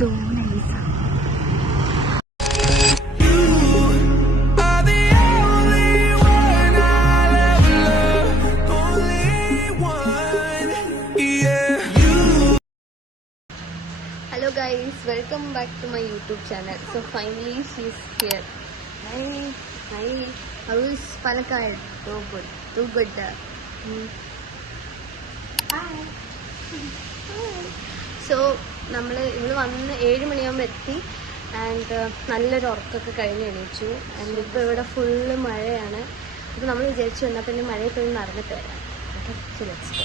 so nice. Hello guys, welcome back to my YouTube channel. So finally she's here. Hi. How is Palakkad? Too good. Hi. So നമ്മൾ ഇവിടെ വന്ന് 7 മണിയാകുമ്പോൾ എത്തി and നല്ലൊരു ഉറക്കമൊക്കെ കഴിഞ്ഞ് എണീച്ചു. ആൻഡ് ഇപ്പോൾ ഇവിടെ ഫുള്ള് മഴയാണ്. അപ്പോൾ നമ്മൾ വിചാരിച്ചു എന്നാൽ പിന്നെ മഴയൊക്കെ ഒന്ന് നടന്നിട്ട് വരാം. Okay, so let's go.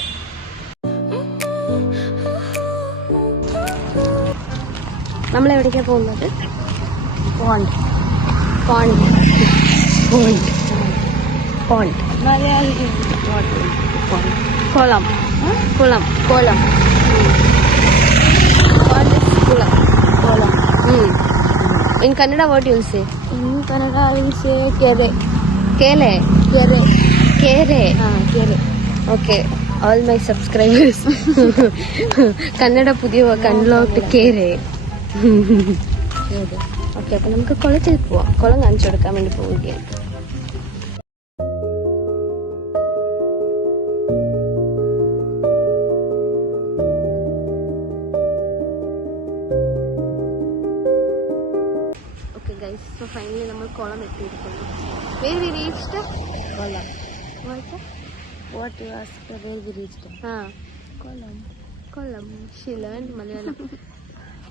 നമ്മൾ എവിടേക്കാണ് പോകുന്നത്? പോണ്ട് മലയാളി കുളം. In Kannada, what you will say? In Kannada, I will say kere. Kere. Okay, all my subscribers. Kannada പുതിയ unlocked kere. ഓക്കെ, അപ്പൊ നമുക്ക് കുളത്തിൽ പോവാം. കുളം കാണിച്ചു കൊടുക്കാൻ വേണ്ടി പോവുകയാണ്. So finally നമ്മൾ കുളം എത്തിയിരിക്കുന്നു. Where we reached? Kolam. What you asked? Where we reached? Kolam. She learned Malayalam.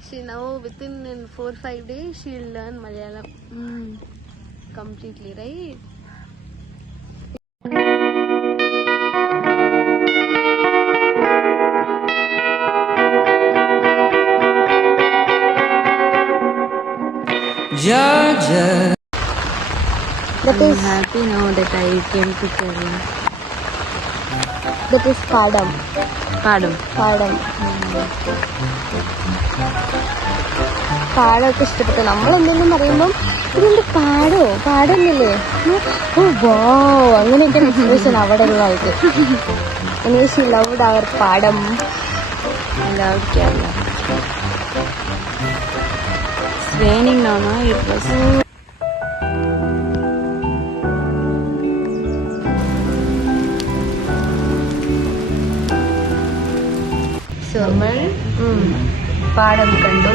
She now within 4-5 days she'll learn Malayalam completely, right? Georgia. That I'm is happy now that I came to Kerala. That is Padam. പാടമൊക്കെ ഇഷ്ടപ്പെട്ടു. നമ്മളെന്തെങ്കിലും പറയുമ്പം ഇതെന്ത് പാടമല്ലേ, ഓ വോ, അങ്ങനെയൊക്കെ expression അവിടെ ഉള്ള ആൾക്ക്. And she loved our പാടം. I loved Kerala. It's raining now, no? It was. So, പാടം കണ്ടു,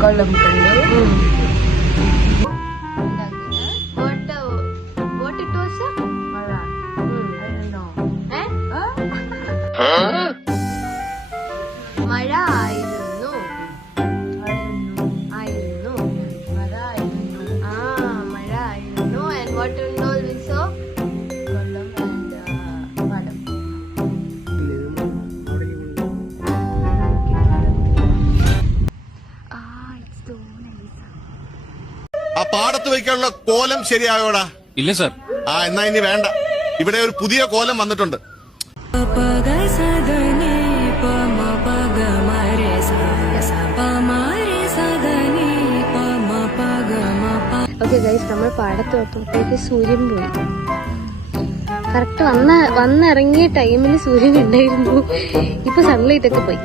കൊല്ലം കണ്ടു. What it was? I don't know. മഴ ആയിരുന്നു. മഴ ആയിരുന്നു. And what and all we saw? Kollam and Padam. It's so nice. ആ പാടത്ത് വയ്ക്കാനുള്ള കോലം ശരിയായോടാ? ഇല്ല സർ. എന്നാ ഇനി വേണ്ട. ഇവിടെ ഒരു പുതിയ കോലം വന്നിട്ടുണ്ട്. ഓക്കെ ഗൈസ്, നമ്മൾ പാടത്ത് നോക്കുമ്പോഴേക്ക് സൂര്യൻ പോയി. കറക്റ്റ് വന്നിറങ്ങിയ ടൈമിൽ സൂര്യൻ ഉണ്ടായിരുന്നു. ഇപ്പൊ സൺലൈറ്റ് ഒക്കെ പോയി.